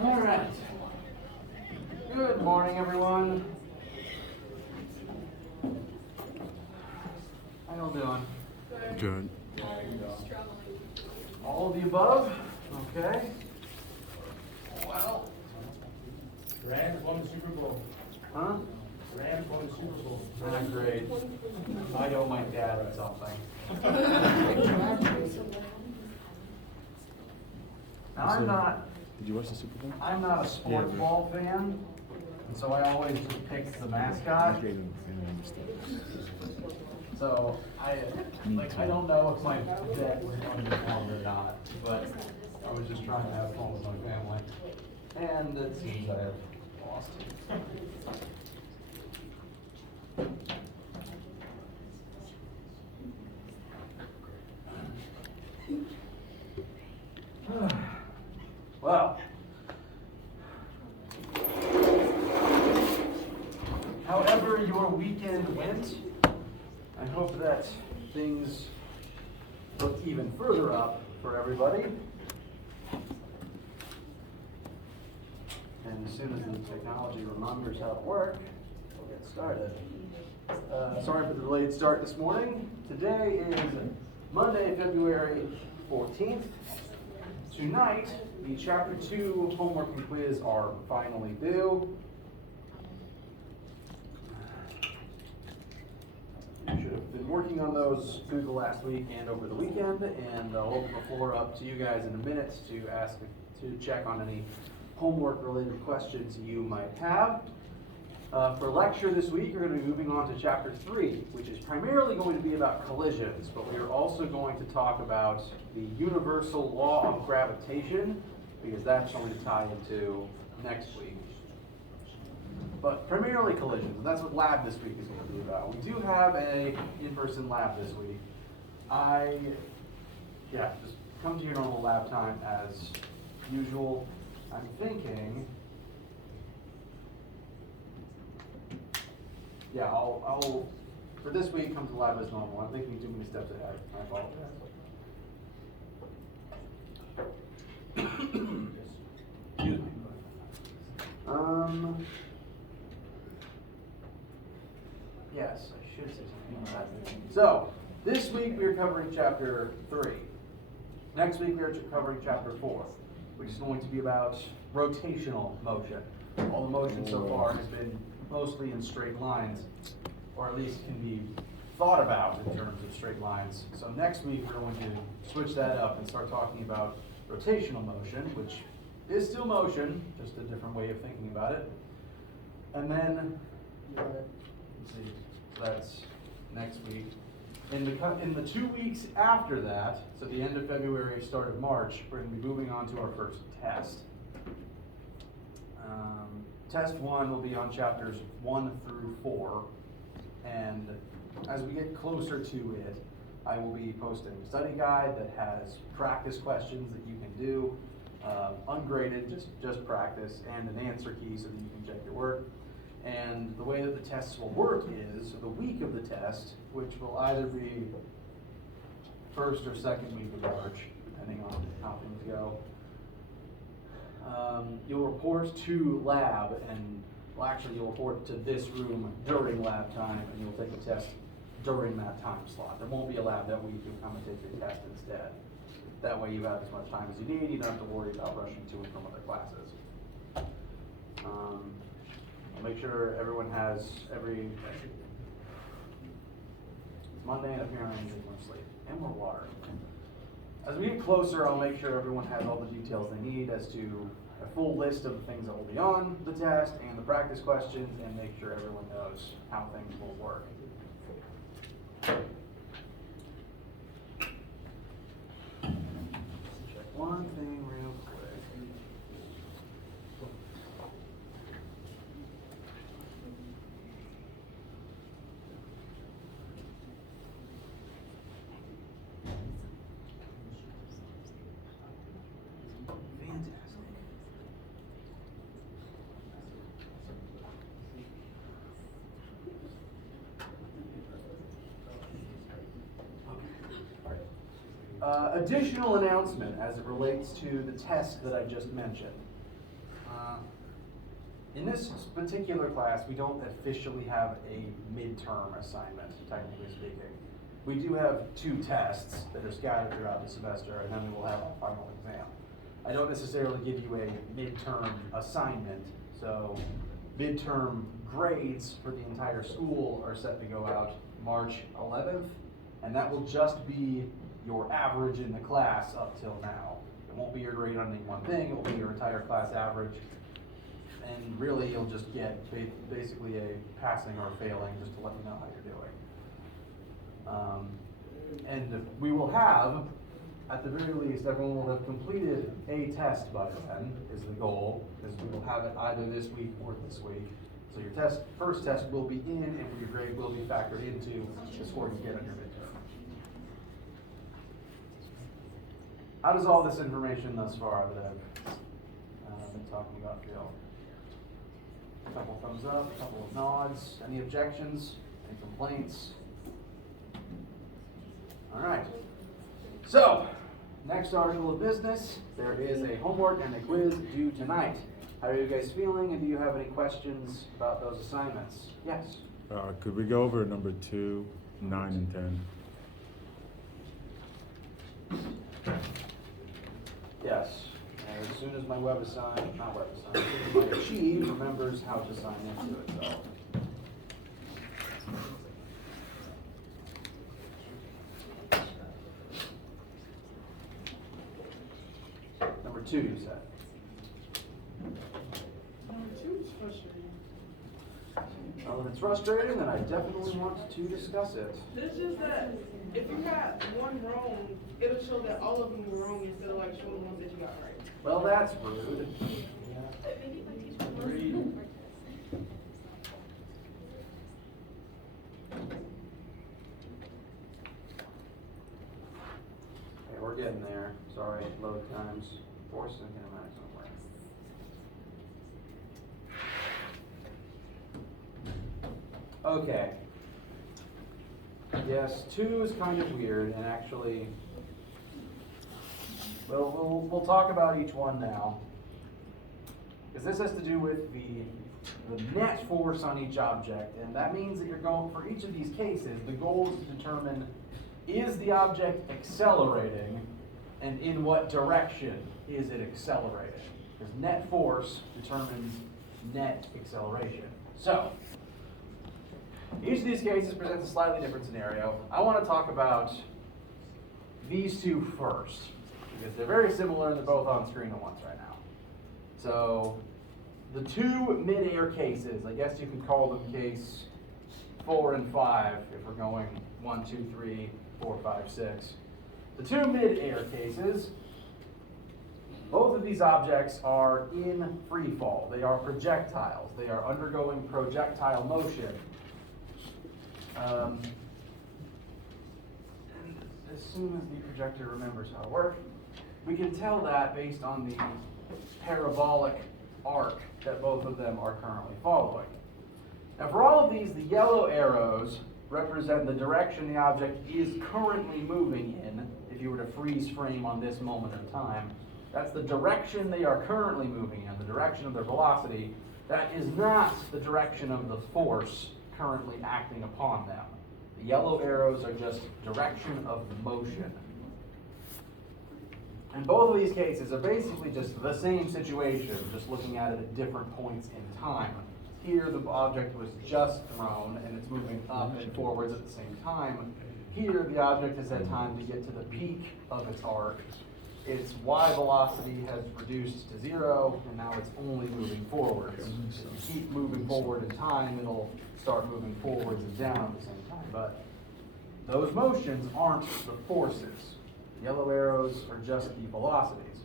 All right. Good morning, everyone. How y'all doing? Good. All of the above? Okay. Well. Rams won the Super Bowl. Huh? Rams won the Super Bowl. Not great. I owe my dad something. Now, Did you watch the Super Bowl? I'm not a sports Yeah. ball fan, and so I always just pick the mascot. So I don't know if my bet was going to be wrong or not, but I was just trying to have fun with my family, and it seems I have lost. Well, however your weekend went, I hope that things look even further up for everybody. And as soon as the technology remembers how to work, we'll get started. Sorry for the delayed start this morning. Today is Monday, February 14th. Tonight, the Chapter 2 homework and quiz are finally due. You should have been working on those through the last week and over the weekend, and I'll open the floor up to you guys in a minute to check on any homework-related questions you might have. For lecture this week, we're going to be moving on to Chapter 3, which is primarily going to be about collisions, but we are also going to talk about the universal law of gravitation, because that's going to tie into next week. But primarily collisions, and that's what lab this week is going to be about. We do have a in-person lab this week. Just come to your normal lab time as usual. I'm thinking, I'll for this week come to lab as normal. I'm thinking too many steps ahead. I apologize. Excuse me. Yes, I should say something about that. So, this week we are covering Chapter 3. Next week we are covering Chapter 4, which is going to be about rotational motion. All the motion so far has been mostly in straight lines, or at least can be thought about in terms of straight lines. So next week we're going to switch that up and start talking about rotational motion, which is still motion, just a different way of thinking about it. And then, let's see, so that's next week. In the 2 weeks after that, so the end of February, start of March, we're going to be moving on to our first test. Test 1 will be on chapters 1 through 4, and as we get closer to it, I will be posting a study guide that has practice questions that you can do, ungraded, just practice, and an answer key so that you can check your work. And the way that the tests will work is the week of the test, which will either be first or second week of March, depending on how things go. You'll report to lab, and you'll report to this room during lab time, and you'll take a test during that time slot. There won't be a lab that week. You'll come and take your test instead. That way you have as much time as you need. You don't have to worry about rushing to and from other classes. I'll make sure everyone has it's Monday, and apparently I'm getting more sleep and more water. As we get closer, I'll make sure everyone has all the details they need as to a full list of the things that will be on the test and the practice questions, and make sure everyone knows how things will work. Check one thing real quick. Fantastic. Additional announcement as it relates to the test that I just mentioned. In this particular class, we don't officially have a midterm assignment, technically speaking. We do have 2 tests that are scattered throughout the semester, and then we will have a final exam. I don't necessarily give you a midterm assignment, so midterm grades for the entire school are set to go out March 11th, and that will just be your average in the class up till now. It won't be your grade on any one thing, it will be your entire class average. And really, you'll just get basically a passing or failing just to let you know how you're doing. And we will have, at the very least, everyone will have completed a test by then, is the goal, because we will have it either this week or this week. So your first test will be in, and your grade will be factored into the score you get on your midterm. How does all this information thus far that I've been talking about feel? A couple thumbs up, a couple of nods. Any objections? Any complaints? All right. So, next article of business. There is a homework and a quiz due tonight. How are you guys feeling, and do you have any questions about those assignments? Yes? Could we go over number 2, 9, and 10? Yes. As soon as my not web assignment, as soon as my Achieve remembers how to sign into it, so. Number 2, you said? Number 2 is frustrating. Well, if it's frustrating, then I definitely want to discuss it. It's just that if you got one wrong, it'll show that all of them were wrong instead of like showing the ones that you got right. Well, that's rude. Okay, we're getting there. Sorry, load times. Force and kinematic somewhere. Okay. Yes, 2 is kind of weird, and actually, we'll talk about each one now, because this has to do with the net force on each object, and that means that you're going, for each of these cases, the goal is to determine, is the object accelerating, and in what direction is it accelerating? Because net force determines net acceleration. So, each of these cases presents a slightly different scenario. I want to talk about these 2 first, because they're very similar and they're both on screen at once right now. So, the 2 mid-air cases, I guess you could call them case 4 and 5 if we're going 1, 2, 3, 4, 5, 6. The 2 mid-air cases, both of these objects are in free fall. They are projectiles. They are undergoing projectile motion. And as soon as the projector remembers how to work, we can tell that based on the parabolic arc that both of them are currently following. Now for all of these, the yellow arrows represent the direction the object is currently moving in. If you were to freeze frame on this moment in time, that's the direction they are currently moving in, the direction of their velocity. That is not the direction of the force currently acting upon them. The yellow arrows are just direction of motion. And both of these cases are basically just the same situation, just looking at it at different points in time. Here the object was just thrown and it's moving up and forwards at the same time. Here the object has had time to get to the peak of its arc. Its y velocity has reduced to 0, and now it's only moving forwards. If you keep moving forward in time, it'll start moving forwards and down at the same time. But those motions aren't the forces. The yellow arrows are just the velocities.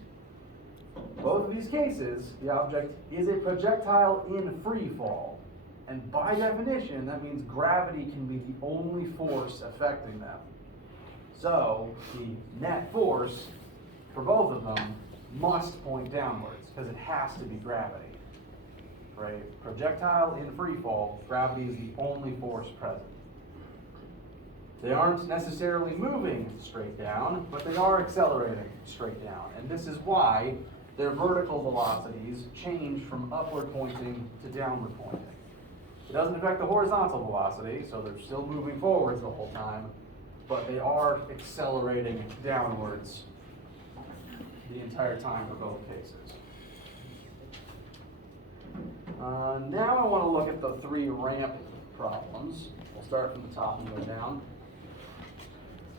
Both of these cases, the object is a projectile in free fall. And by definition, that means gravity can be the only force affecting them. So, the net force for both of them must point downwards, because it has to be gravity. For a projectile in free fall, gravity is the only force present. They aren't necessarily moving straight down, but they are accelerating straight down. And this is why their vertical velocities change from upward pointing to downward pointing. It doesn't affect the horizontal velocity, so they're still moving forwards the whole time, but they are accelerating downwards the entire time for both cases. Now I want to look at the 3 ramp problems. We'll start from the top and go down.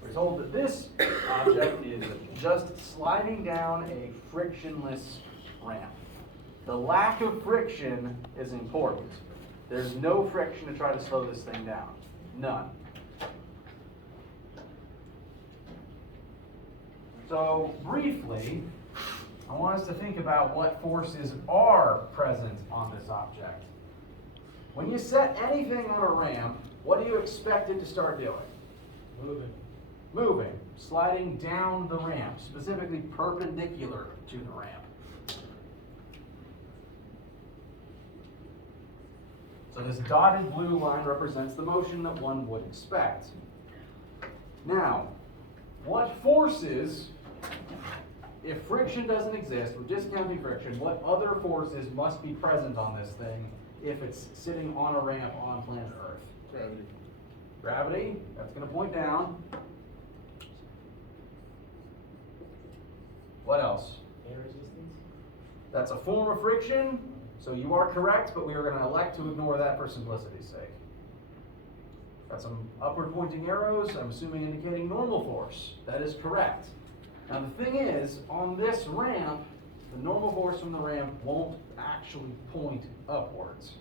We're told that this object is just sliding down a frictionless ramp. The lack of friction is important. There's no friction to try to slow this thing down. None. So briefly, I want us to think about what forces are present on this object. When you set anything on a ramp, what do you expect it to start doing? Moving, sliding down the ramp, specifically perpendicular to the ramp. So this dotted blue line represents the motion that one would expect. Now, what forces, if friction doesn't exist, we're discounting friction, what other forces must be present on this thing if it's sitting on a ramp on planet Earth? Gravity. Gravity, that's going to point down. What else? Air resistance? That's a form of friction, so you are correct, but we are going to elect to ignore that for simplicity's sake. Got some upward pointing arrows, I'm assuming indicating normal force. That is correct. Now the thing is, on this ramp, the normal force from the ramp won't actually point upwards.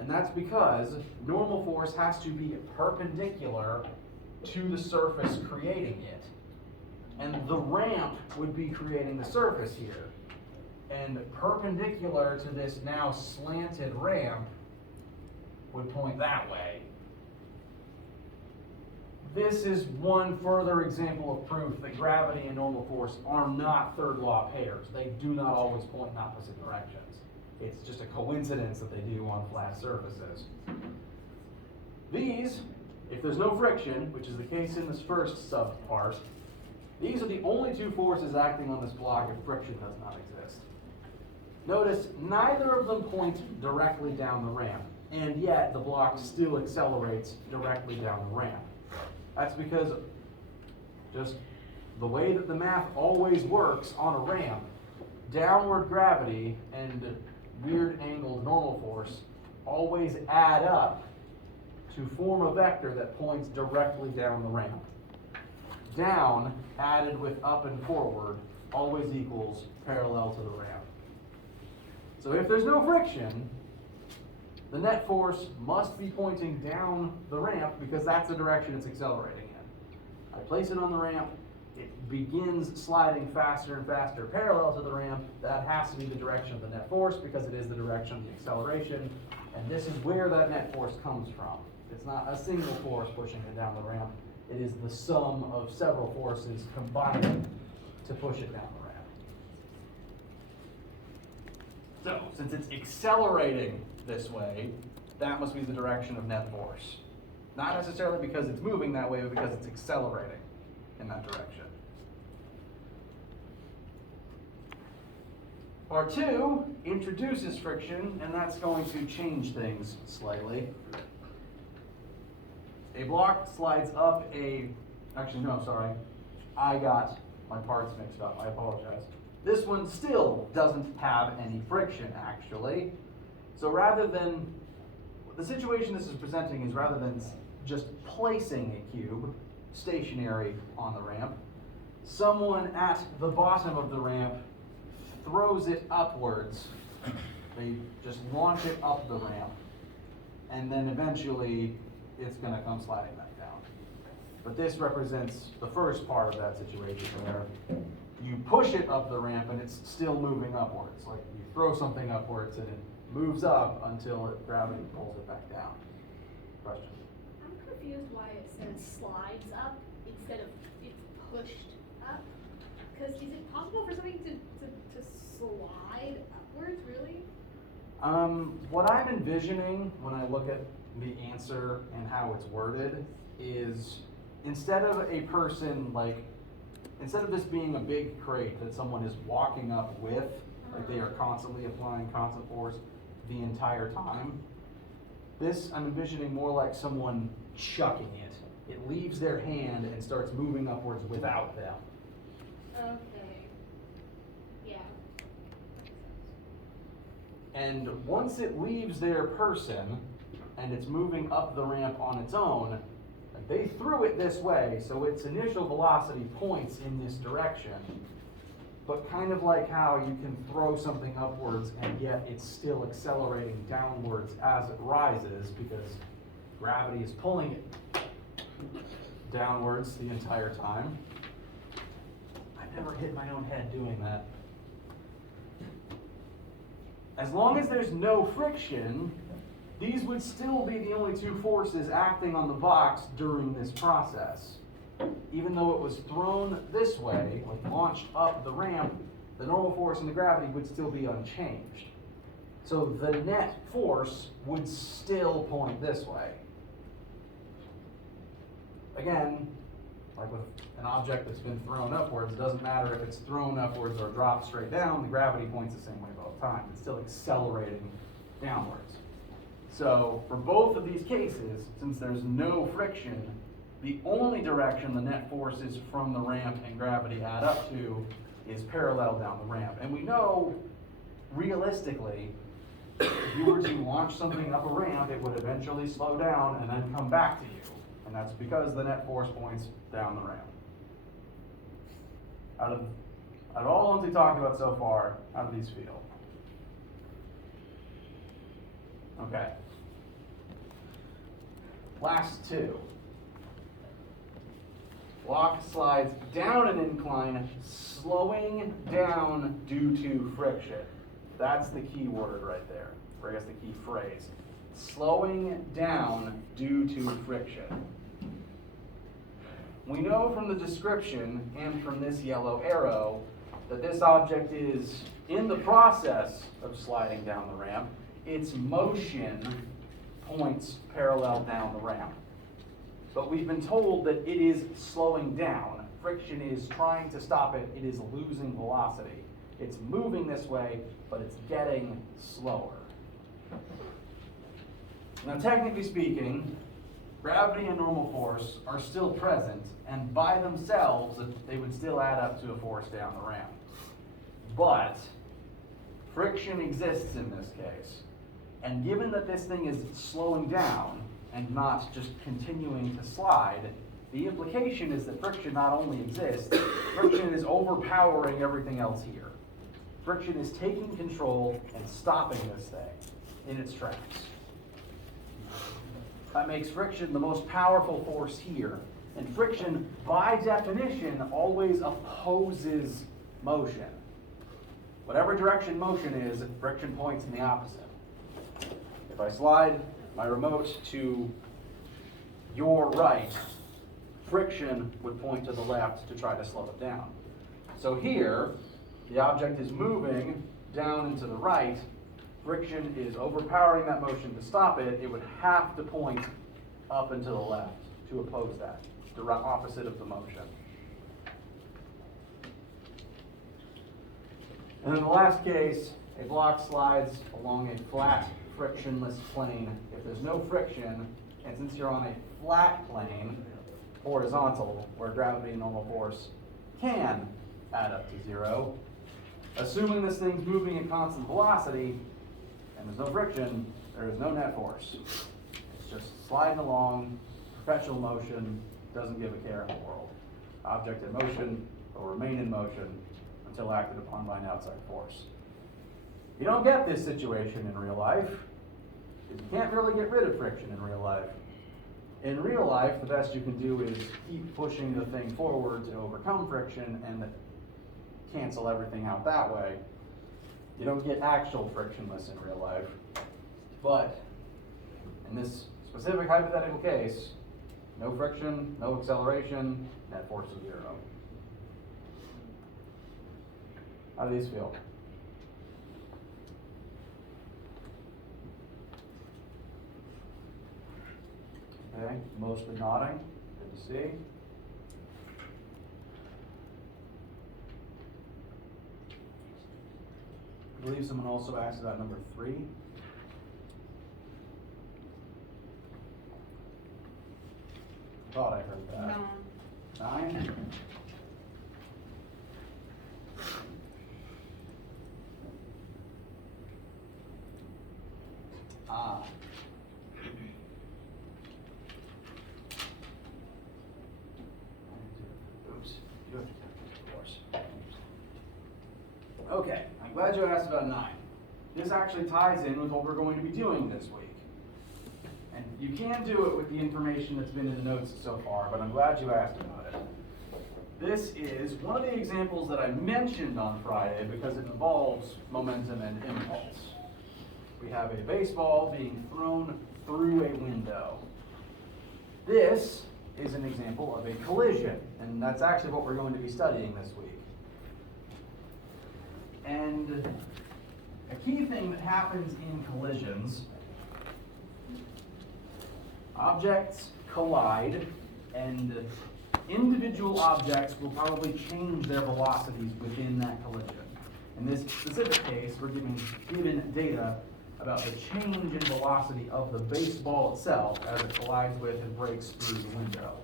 And that's because normal force has to be perpendicular to the surface creating it. And the ramp would be creating the surface here. And perpendicular to this now slanted ramp would point that way. This is one further example of proof that gravity and normal force are not third law pairs. They do not always point in opposite directions. It's just a coincidence that they do on flat surfaces. These, if there's no friction, which is the case in this first subpart, these are the only 2 forces acting on this block if friction does not exist. Notice neither of them point directly down the ramp, and yet the block still accelerates directly down the ramp. That's because just the way that the math always works on a ramp, downward gravity and weird angled normal force always add up to form a vector that points directly down the ramp. Down added with up and forward always equals parallel to the ramp. So if there's no friction, the net force must be pointing down the ramp because that's the direction it's accelerating in. I place it on the ramp, it begins sliding faster and faster parallel to the ramp. That has to be the direction of the net force because it is the direction of the acceleration. And this is where that net force comes from. It's not a single force pushing it down the ramp. It is the sum of several forces combining to push it down the ramp. So, since it's accelerating this way, that must be the direction of net force. Not necessarily because it's moving that way, but because it's accelerating in that direction. Part 2 introduces friction, and that's going to change things slightly. A block slides up I got my parts mixed up, I apologize. This one still doesn't have any friction, actually. So the situation this is presenting is rather than just placing a cube stationary on the ramp, someone at the bottom of the ramp throws it upwards. They just launch it up the ramp, and then eventually it's going to come sliding back down. But this represents the first part of that situation where you push it up the ramp and it's still moving upwards. Like you throw something upwards and it moves up until gravity pulls it back down. Question? I'm confused why it says slides up instead of it's pushed up. Because is it possible for something to slide upwards, really? What I'm envisioning when I look at the answer and how it's worded is instead of this being a big crate that someone is walking up with, like they are constantly applying constant force the entire time, this I'm envisioning more like someone chucking it. It leaves their hand and starts moving upwards without them. Okay. Yeah. And once it leaves their person and it's moving up the ramp on its own, they threw it this way, so its initial velocity points in this direction. But kind of like how you can throw something upwards and yet it's still accelerating downwards as it rises because gravity is pulling it downwards the entire time. I've never hit my own head doing that. As long as there's no friction, these would still be the only two forces acting on the box during this process. Even though it was thrown this way, like launched up the ramp, the normal force and the gravity would still be unchanged. So the net force would still point this way. Again, like with an object that's been thrown upwards, it doesn't matter if it's thrown upwards or dropped straight down, the gravity points the same way both times. It's still accelerating downwards. So for both of these cases, since there's no friction, the only direction the net forces from the ramp and gravity add up to is parallel down the ramp. And we know, realistically, if you were to launch something up a ramp, it would eventually slow down and then come back to you. And that's because the net force points down the ramp. Out of all the ones we talked about so far, how do these feel? Okay. Last two. Block slides down an incline, slowing down due to friction. That's the key word right there, or I guess the key phrase. Slowing down due to friction. We know from the description and from this yellow arrow that this object is in the process of sliding down the ramp. Its motion points parallel down the ramp. But we've been told that it is slowing down. Friction is trying to stop it. It is losing velocity. It's moving this way, but it's getting slower. Now, technically speaking, gravity and normal force are still present, and by themselves, they would still add up to a force down the ramp. But friction exists in this case. And given that this thing is slowing down and not just continuing to slide, the implication is that friction not only exists, friction is overpowering everything else here. Friction is taking control and stopping this thing in its tracks. That makes friction the most powerful force here. And friction, by definition, always opposes motion. Whatever direction motion is, friction points in the opposite. If I slide my remote to your right, friction would point to the left to try to slow it down. So here, the object is moving down and to the right. Friction is overpowering that motion to stop it. It would have to point up and to the left to oppose that, the opposite of the motion. And in the last case, a block slides along a flat, frictionless plane. If there's no friction, and since you're on a flat plane, horizontal, where gravity and normal force can add up to zero, assuming this thing's moving at constant velocity, and there's no friction, there is no net force. It's just sliding along, perpetual motion, doesn't give a care in the world. Object in motion will remain in motion until acted upon by an outside force. You don't get this situation in real life, because you can't really get rid of friction in real life. In real life, the best you can do is keep pushing the thing forward to overcome friction and cancel everything out that way. You don't get actual frictionless in real life. But in this specific hypothetical case, no friction, no acceleration, net force is zero. How do these feel? Okay, mostly nodding. see. I believe someone also asked about number 3. Thought I heard that. 9. Ah. Oops. You have to of course. Okay, I'm glad you asked about 9. This actually ties in with what we're going to be doing this week. And you can do it with the information that's been in the notes so far, but I'm glad you asked about it. This is one of the examples that I mentioned on Friday because it involves momentum and impulse. We have a baseball being thrown through a window. This is an example of a collision, and that's actually what we're going to be studying this week. And a key thing that happens in collisions, objects collide, and individual objects will probably change their velocities within that collision. In this specific case, we're given data about the change in velocity of the baseball itself as it collides with and breaks through the window.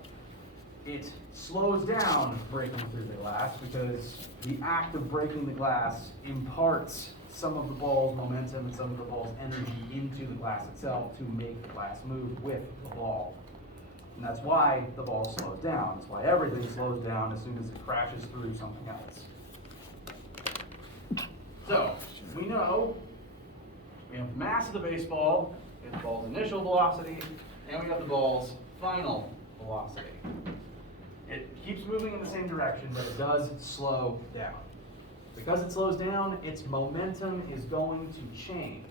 It slows down breaking through the glass because the act of breaking the glass imparts some of the ball's momentum and some of the ball's energy into the glass itself to make the glass move with the ball. And that's why the ball slows down. That's why everything slows down as soon as it crashes through something else. So, we know we have the mass of the baseball, we have the ball's initial velocity, and we have the ball's final velocity. It keeps moving in the same direction, but it does slow down. Because it slows down, its momentum is going to change.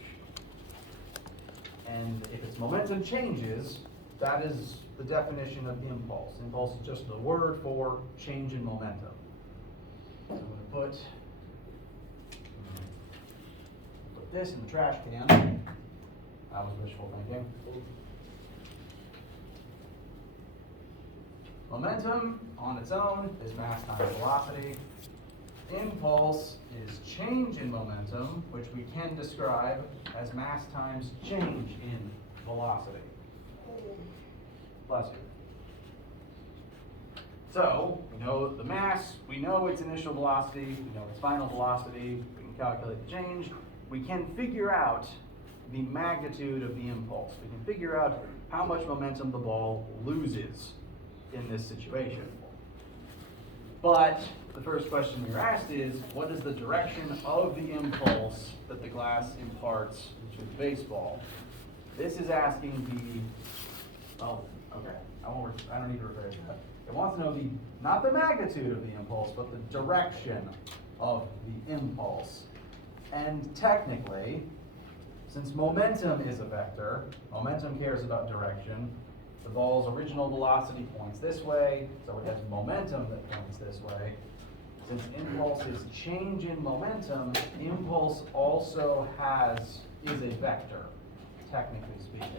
And if its momentum changes, that is the definition of impulse. Impulse is just the word for change in momentum. So I'm going to put this in the trash can. That was wishful thinking. Momentum on its own is mass times velocity. Impulse is change in momentum, which we can describe as mass times change in velocity. Bless you. So, we know the mass, we know its initial velocity, we know its final velocity, we can calculate the change. We can figure out the magnitude of the impulse. We can figure out how much momentum the ball loses in this situation. But the first question we were asked is, what is the direction of the impulse that the glass imparts to the baseball? This is asking I don't need to refer to that. It wants to know not the magnitude of the impulse, but the direction of the impulse. And technically, since momentum is a vector, momentum cares about direction. The ball's original velocity points this way, so it has momentum that points this way. Since impulse is change in momentum, impulse also is a vector, technically speaking.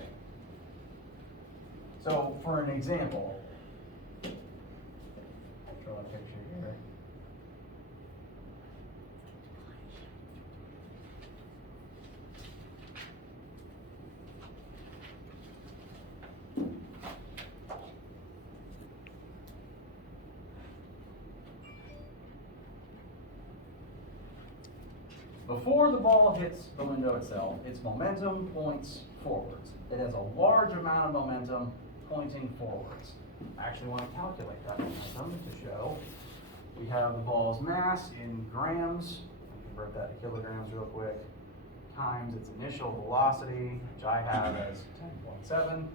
So for an example, show a picture here. Before the ball hits the window itself, its momentum points forwards. It has a large amount of momentum pointing forwards. I actually want to calculate that momentum to show. We have the ball's mass in grams. Convert that to kilograms real quick. Times its initial velocity, which I have as 10.7.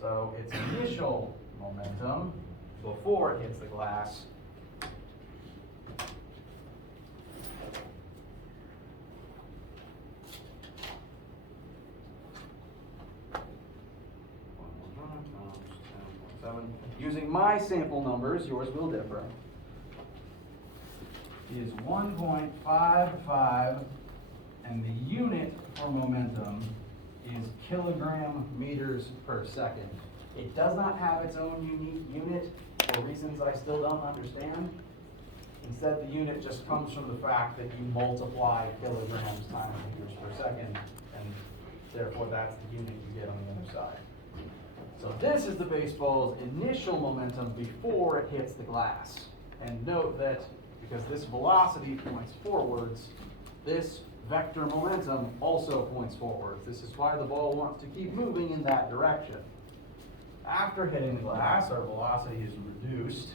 So its initial momentum before it hits the glass using my sample numbers, yours will differ, is 1.55, and the unit for momentum is kilogram meters per second. It does not have its own unique unit for reasons I still don't understand. Instead, the unit just comes from the fact that you multiply kilograms times meters per second, and therefore that's the unit you get on the other side. So this is the baseball's initial momentum before it hits the glass. And note that because this velocity points forwards, this vector momentum also points forwards. This is why the ball wants to keep moving in that direction. After hitting the glass, our velocity is reduced.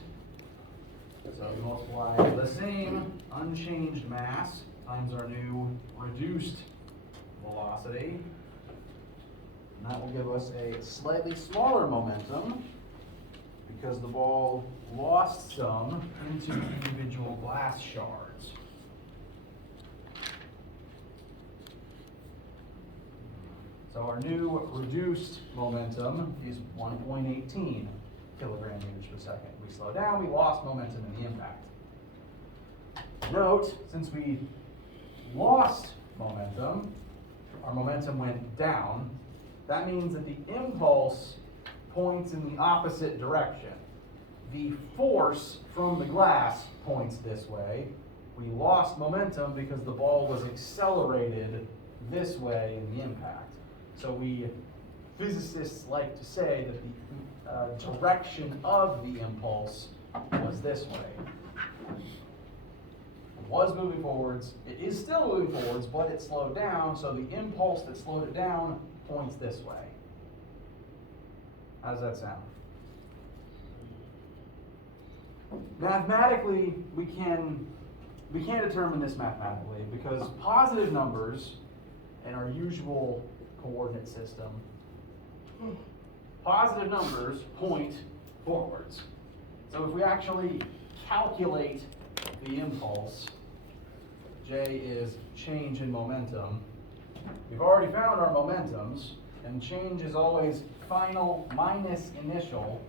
So we multiply the same unchanged mass times our new reduced velocity. And that will give us a slightly smaller momentum because the ball lost some into individual glass shards. So our new reduced momentum is 1.18 kilogram meters per second. We slow down, we lost momentum in the impact. Note, since we lost momentum, our momentum went down. That means that the impulse points in the opposite direction. The force from the glass points this way. We lost momentum because the ball was accelerated this way in the impact. So physicists like to say that the direction of the impulse was this way. It was moving forwards. It is still moving forwards, but it slowed down, so the impulse that slowed it down points this way. How does that sound? Mathematically, we can determine this mathematically because positive numbers in our usual coordinate system, positive numbers point forwards. So if we actually calculate the impulse, J is change in momentum. We've already found our momentums, and change is always final minus initial.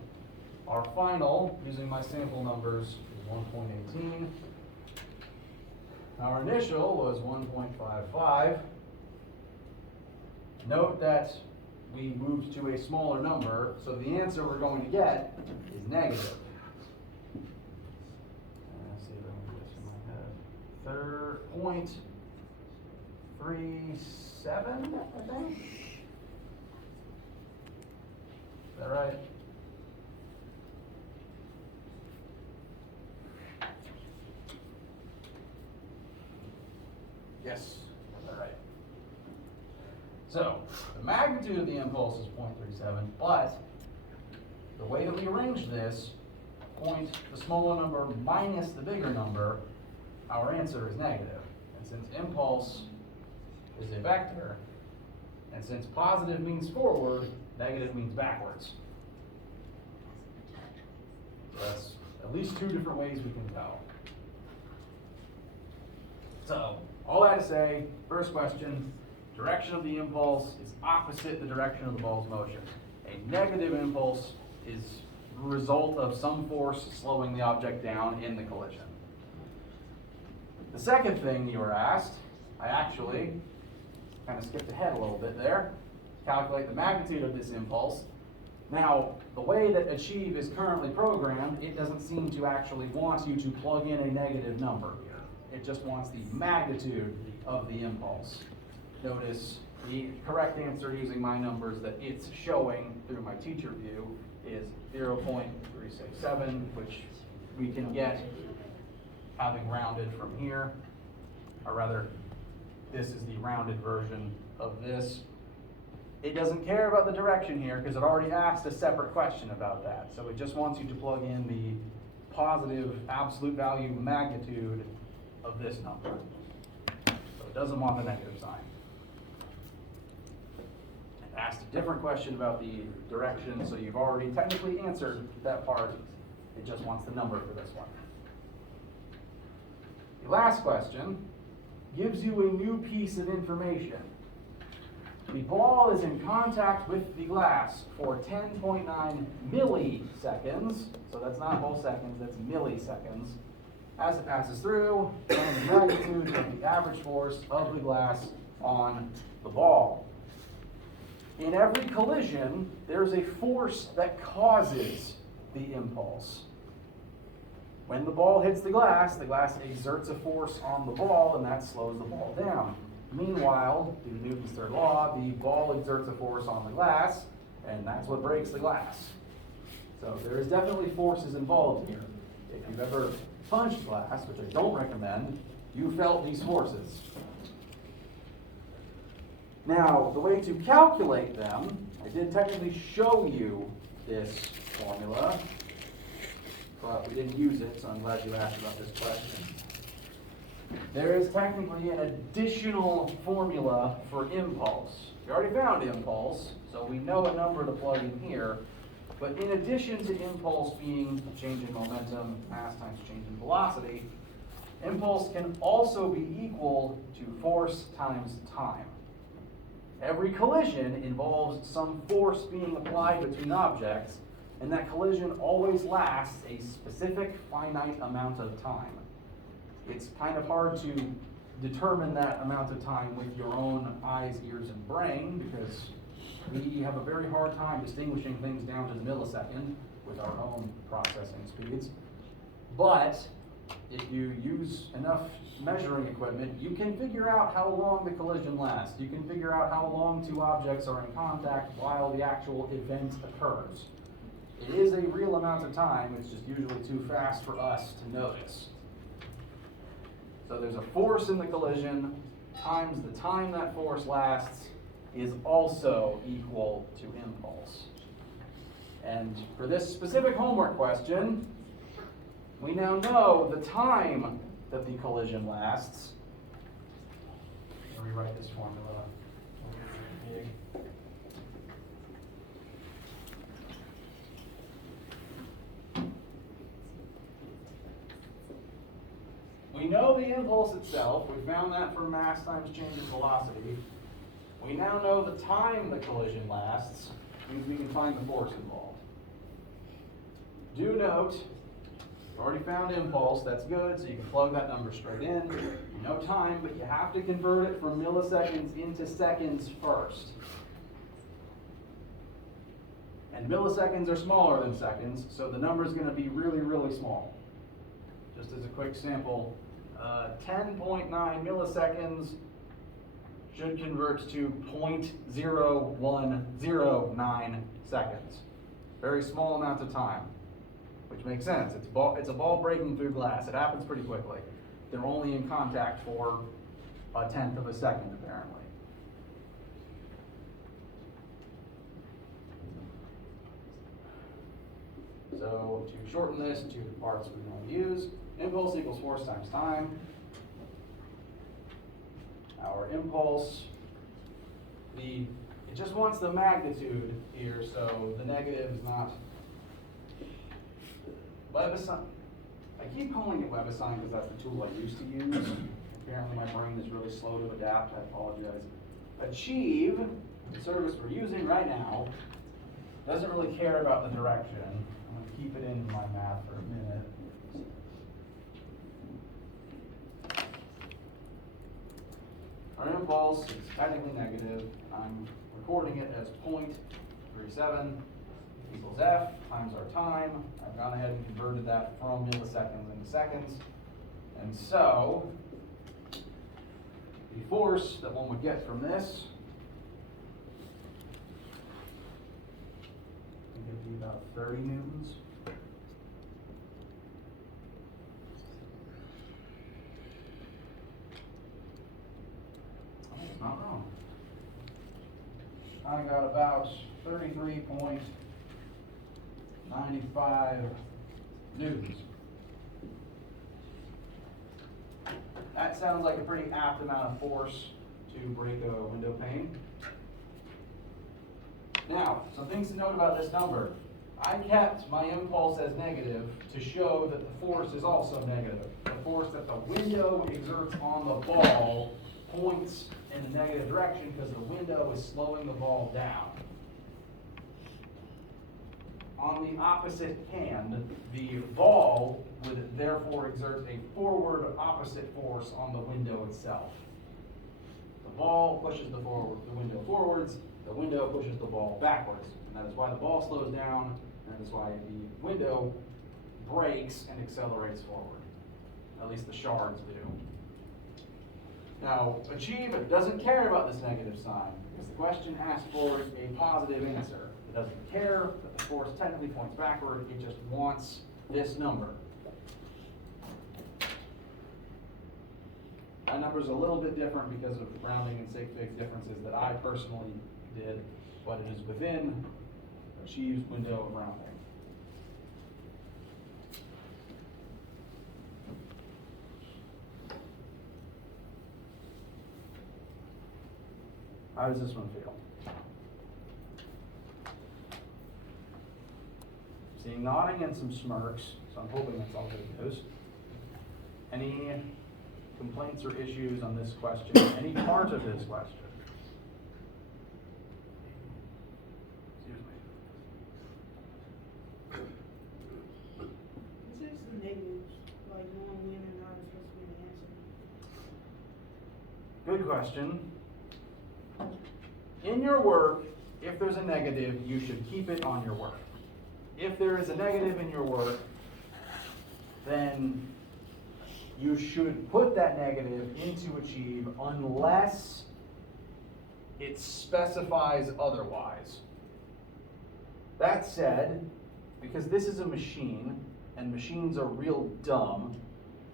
Our final, using my sample numbers, is 1.18. Our initial was 1.55. Note that we moved to a smaller number, so the answer we're going to get is negative. Let's see if I can do this in my head. 3.37, I think. Is that right? Yes, all right. So, the magnitude of the impulse is 0.37, but the way that we arrange this, point the smaller number minus the bigger number, our answer is negative. And since impulse is a vector, and since positive means forward, negative means backwards. So that's at least two different ways we can tell. So, all that to say, first question, direction of the impulse is opposite the direction of the ball's motion. A negative impulse is the result of some force slowing the object down in the collision. The second thing you were asked, I actually kind of skipped ahead a little bit there. Calculate the magnitude of this impulse. Now, the way that Achieve is currently programmed, it doesn't seem to actually want you to plug in a negative number here. It just wants the magnitude of the impulse. Notice the correct answer using my numbers that it's showing through my teacher view is 0.367, which we can get having rounded from here. Or rather, this is the rounded version of this. It doesn't care about the direction here because it already asked a separate question about that. So it just wants you to plug in the positive absolute value magnitude of this number. So it doesn't want the negative sign. It asked a different question about the direction, so you've already technically answered that part. It just wants the number for this one. The last question gives you a new piece of information. The ball is in contact with the glass for 10.9 milliseconds, so that's not whole seconds, that's milliseconds. As it passes through, and the magnitude of the average force of the glass on the ball. In every collision, there's a force that causes the impulse. When the ball hits the glass exerts a force on the ball, and that slows the ball down. Meanwhile, due to Newton's third law, the ball exerts a force on the glass, and that's what breaks the glass. So there is definitely forces involved here. If you've ever punched glass, which I don't recommend, you felt these forces. Now, the way to calculate them, I did technically show you this formula, but we didn't use it, so I'm glad you asked about this question. There is technically an additional formula for impulse. We already found impulse, so we know a number to plug in here. But in addition to impulse being a change in momentum, mass times change in velocity, impulse can also be equal to force times time. Every collision involves some force being applied between objects, and that collision always lasts a specific finite amount of time. It's kind of hard to determine that amount of time with your own eyes, ears, and brain, because we have a very hard time distinguishing things down to the millisecond with our own processing speeds. But if you use enough measuring equipment, you can figure out how long the collision lasts. You can figure out how long two objects are in contact while the actual event occurs. It is a real amount of time, it's just usually too fast for us to notice. So there's a force in the collision times the time that force lasts is also equal to impulse. And for this specific homework question, we now know the time that the collision lasts. Let me rewrite this formula. We know the impulse itself. We found that from mass times change in velocity. We now know the time the collision lasts, means we can find the force involved. Do note, you already found impulse, that's good, so you can plug that number straight in. You know time, but you have to convert it from milliseconds into seconds first. And milliseconds are smaller than seconds, so the number is going to be really, really small. Just as a quick sample, 10.9 milliseconds should convert to 0.0109 seconds. Very small amount of time, which makes sense. It's a ball breaking through glass. It happens pretty quickly. They're only in contact for a tenth of a second, apparently. So to shorten this to the parts we want to use, impulse equals force times time. Our impulse, it just wants the magnitude here, so the negative is not Webassign. I keep calling it Webassign because that's the tool I used to use. Apparently my brain is really slow to adapt, I apologize. Achieve, the service we're using right now, doesn't really care about the direction. I'm going to keep it in my math for a minute. Our impulse is technically negative. I'm recording it as 0.37 equals F times our time. I've gone ahead and converted that from milliseconds into seconds. And so, the force that one would get from this, I think it'd be about 30 newtons. I think it's not wrong. I got about 33.95 newtons. That sounds like a pretty apt amount of force to break a window pane. Now, some things to note about this number. I kept my impulse as negative to show that the force is also negative. The force that the window exerts on the ball points in the negative direction because the window is slowing the ball down. On the opposite hand, the ball would therefore exert a forward opposite force on the window itself. The ball pushes the window forwards, the window pushes the ball backwards. And that is why the ball slows down, and that is why the window breaks and accelerates forward. At least the shards do. Now, achieve doesn't care about this negative sign, because the question asks for a positive answer. It doesn't care that the force technically points backward, it just wants this number. That number is a little bit different because of rounding and sig figs differences that I personally did, but it is within Achieve's window of rounding. How does this one feel? Seeing nodding and some smirks, so I'm hoping that's all good news. Any complaints or issues on this question? Any part of this question? Excuse me. This is the negatives, like knowing when or not is supposed to be the answer. Good question. In your work, if there's a negative, you should keep it on your work. If there is a negative in your work, then you should put that negative into Achieve unless it specifies otherwise. That said, because this is a machine, and machines are real dumb,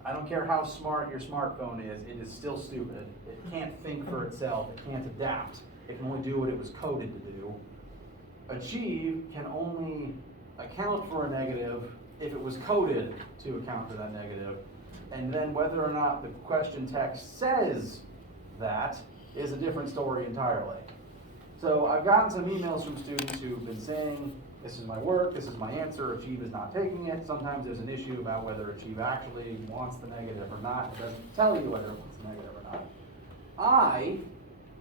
I don't care how smart your smartphone is, it is still stupid. It can't think for itself, it can't adapt. It can only do what it was coded to do. Achieve can only account for a negative if it was coded to account for that negative. And then whether or not the question text says that is a different story entirely. So I've gotten some emails from students who've been saying, this is my work, this is my answer, Achieve is not taking it. Sometimes there's an issue about whether Achieve actually wants the negative or not. It doesn't tell you whether it wants the negative or not. I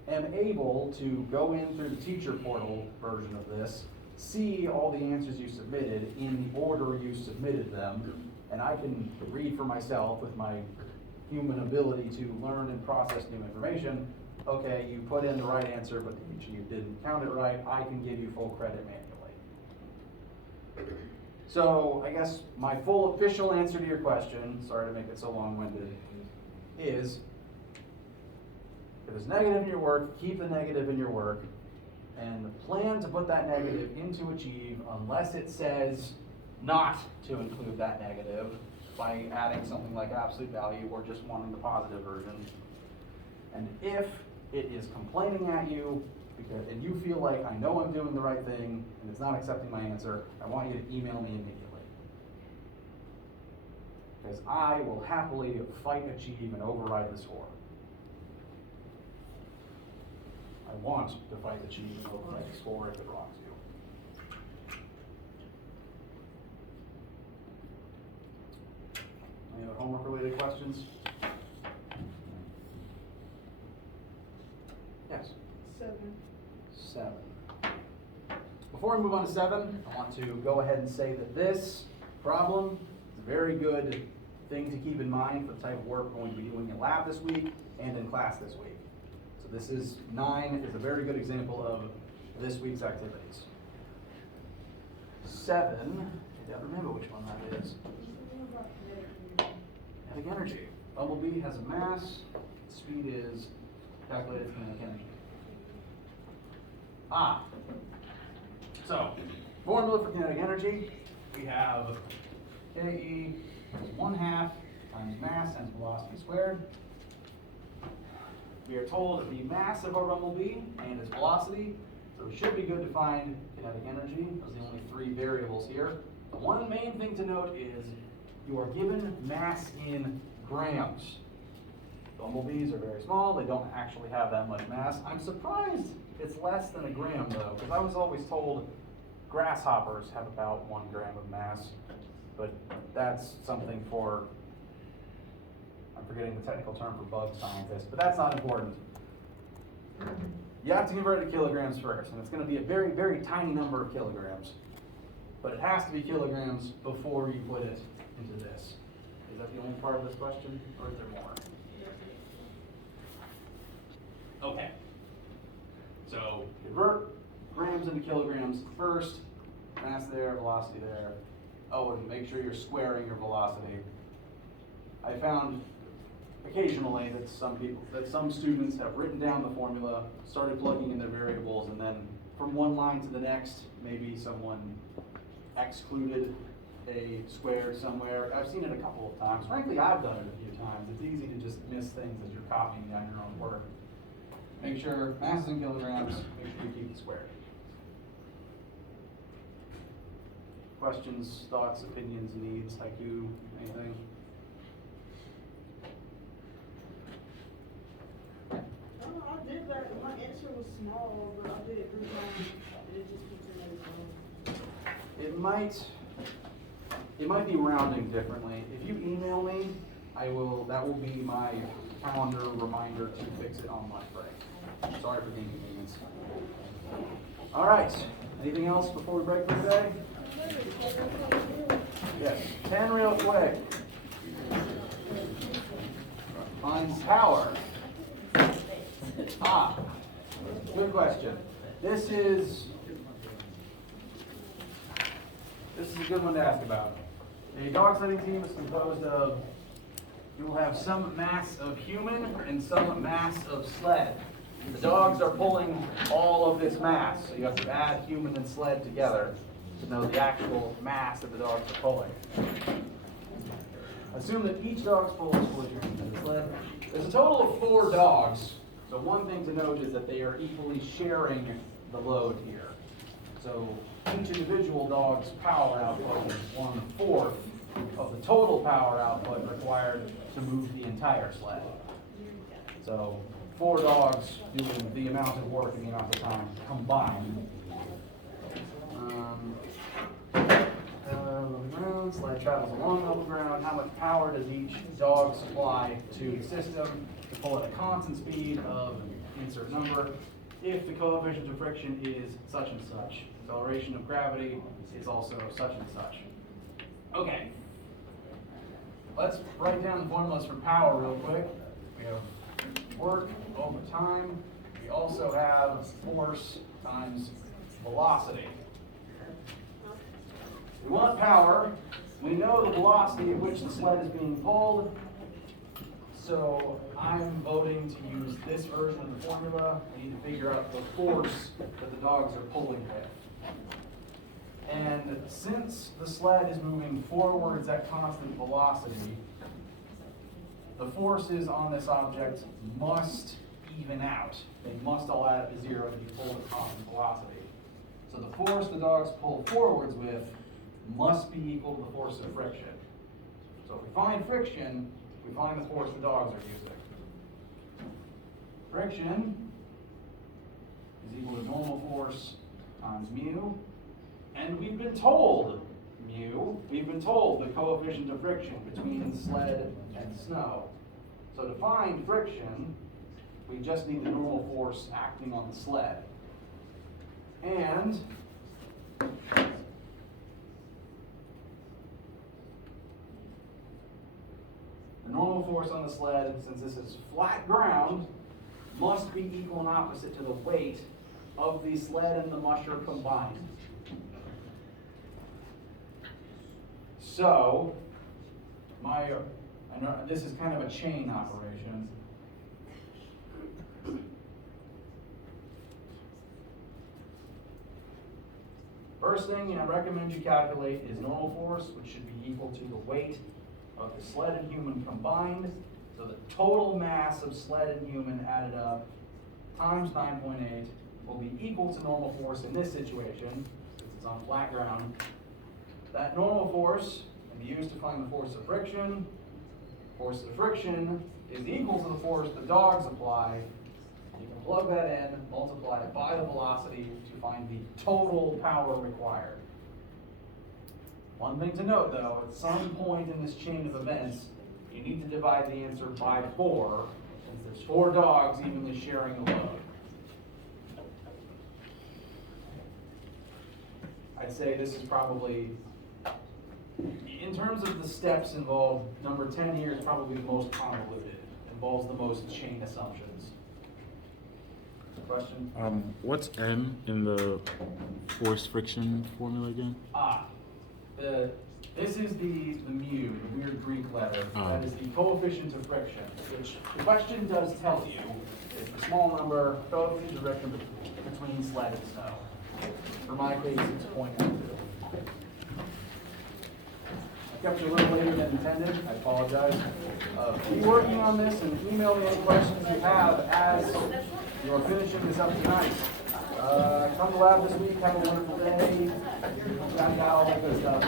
am able to go in through the teacher portal version of this, see all the answers you submitted in the order you submitted them, and I can read for myself with my human ability to learn and process new information. Okay, you put in the right answer, but you didn't count it right. I can give you full credit manually. So I guess my full official answer to your question, sorry to make it so long-winded, is if there's negative in your work, keep the negative in your work, and plan to put that negative into Achieve unless it says not to include that negative by adding something like absolute value or just wanting the positive version. And if it is complaining at you and you feel like I know I'm doing the right thing and it's not accepting my answer, I want you to email me immediately. Because I will happily fight Achieve and override the score. I want to fight Achieve and override the score if it wrongs you. Any other homework related questions? Yes? 7. 7. Before we move on to 7, I want to go ahead and say that this problem is a very good thing to keep in mind for the type of work we're going to be doing in lab this week and in class this week. So this is 9 is a very good example of this week's activities. 7, I don't remember which one that is. Kinetic energy. Bumblebee has a mass, speed is calculated kinetic energy. So, formula for kinetic energy, we have KE is 1/2 times mass times velocity squared. We are told the mass of our bumblebee and its velocity, so it should be good to find kinetic energy. Those are the only 3 variables here. The one main thing to note is you are given mass in grams. Bumblebees are very small, they don't actually have that much mass. I'm surprised it's less than a gram though, because I was always told grasshoppers have about 1 gram of mass, but that's something for, I'm forgetting the technical term for bug scientists, but that's not important. You have to convert it to kilograms first, and it's going to be a very, very tiny number of kilograms, but it has to be kilograms before you put it into this. Is that the only part of this question, or is there more? Okay. So convert grams into kilograms first, mass there, velocity there. Oh, and make sure you're squaring your velocity. I found occasionally that some students have written down the formula, started plugging in their variables, and then from one line to the next, maybe someone excluded a square somewhere. I've seen it a couple of times. Frankly, I've done it a few times. It's easy to just miss things as you're copying down your own work. Make sure masses in kilograms, make sure you keep it square. Questions, thoughts, opinions, needs, IQ, anything? I did that, and my answer was small, but I did it 3 times, and it just keeps it as It might be rounding differently. If you email me, that will be my calendar reminder to fix it on lunch break. Sorry for the inconvenience. All right, anything else before we break for today? Yes, 10 real quick. Finds power. Good question. This is a good one to ask about. A dog sledding team is composed of, you will have some mass of human and some mass of sled. The dogs are pulling all of this mass, so you have to add human and sled together to know the actual mass that the dogs are pulling. Assume that each dog's pull is fully trained in the sled. There's a total of 4 dogs, so one thing to note is that they are equally sharing the load here. So each individual dog's power output is 1/4 of the total power output required to move the entire sled. So 4 dogs doing the amount of work and the amount of time combined. Sled travels along level ground. How much power does each dog supply to the system to pull at a constant speed of insert number if the coefficient of friction is such and such? Acceleration of gravity is also such and such. Okay. Let's write down the formulas for power real quick. We have work over time. We also have force times velocity. We want power. We know the velocity at which the sled is being pulled. So I'm voting to use this version of the formula. We need to figure out the force that the dogs are pulling with. And since the sled is moving forwards at constant velocity, the forces on this object must even out. They must all add up to 0 to be pulled at constant velocity. So the force the dogs pull forwards with must be equal to the force of friction. So if we find friction, we find the force the dogs are using. Friction is equal to normal force times mu. And we've been told the coefficient of friction between sled and snow. So to find friction, we just need the normal force acting on the sled. And the normal force on the sled, since this is flat ground, must be equal and opposite to the weight of the sled and the musher combined. So, this is kind of a chain operation. First thing I recommend you calculate is normal force, which should be equal to the weight of the sled and human combined. So the total mass of sled and human added up times 9.8 will be equal to normal force in this situation, since it's on flat ground. That normal force can be used to find the force of friction. Force of friction is equal to the force the dogs apply. You can plug that in, multiply it by the velocity to find the total power required. One thing to note though, at some point in this chain of events, you need to divide the answer by 4, since there's 4 dogs evenly sharing the load. I'd say this is probably, in terms of the steps involved, number 10 here is probably the most convoluted. It involves the most chain assumptions. Question? What's M in the force friction formula again? This is the mu, the weird Greek letter. Oh. That is the coefficient of friction, which the question does tell you is the small number coefficient of friction between sled and snow. For my case, it's 0.02. I kept you a little later than intended. I apologize. Be working on this and email me any questions you have as you're finishing this up tonight. Come to lab this week. Have a wonderful day. All that good stuff.